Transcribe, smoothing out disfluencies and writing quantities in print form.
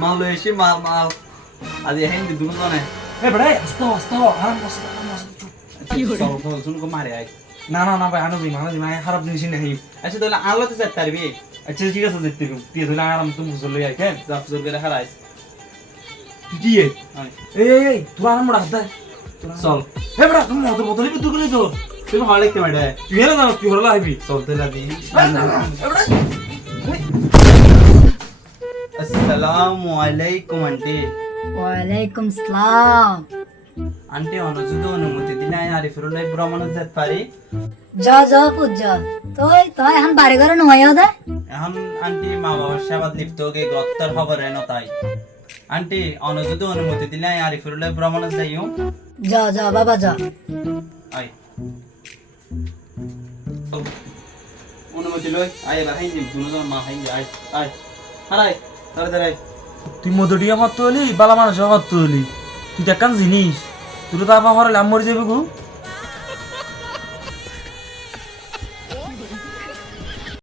মাল লই এসে মাল আজ হেন্দি দুনো জানে এ বড় আস্তে আস্তে আরাম বস চল শুনকো মারে আয় না না না ভাই আনো দিন খারাপ জিনিস নেই আচ্ছা তাহলে আলোতে যেতে পারবি আচ্ছা ঠিক আছে দেখতে তুই ধরে আরাম তুমি বুঝল লই আই কেন জাফ জোর করে হারাইস তুই কি এই তোর আরাম বড় হাত চল এ বড় তুমি মত বদলি তুই করে যাও তুমি ভালো লাগতে মারে তুই এনে না তুই হলা আইবি চলতে লাগি আসসালামু আলাইকুম আন্টি ওয়ালাইকুম সালাম আন্টি অনুযুদ্ধ অনুমতি দিলে আরিফুল ভ্রমণে যেতে পারি যা যা পূজা তুই এখন বাড়ি ঘরে নয় দে এখন আন্টি মা বাবার সেবাত লিপ্ত হয়ে গ্রত্তর খবরে ন তাই আন্টি অনুযুদ্ধ অনুমতি দিলে আরিফুল ভ্রমণে যাইও যা যা বাবা যা আই অনুমতি লই আই এবার হাই দিম দুজন মা হাই আই আই হারাই তাড়াতাড়ি তুই মধুটিয়া কত হলি বালা মানুষ কত হলি তুই দেখান জিনিস তুই তো তারপর হরে লাম মরে যাবি গু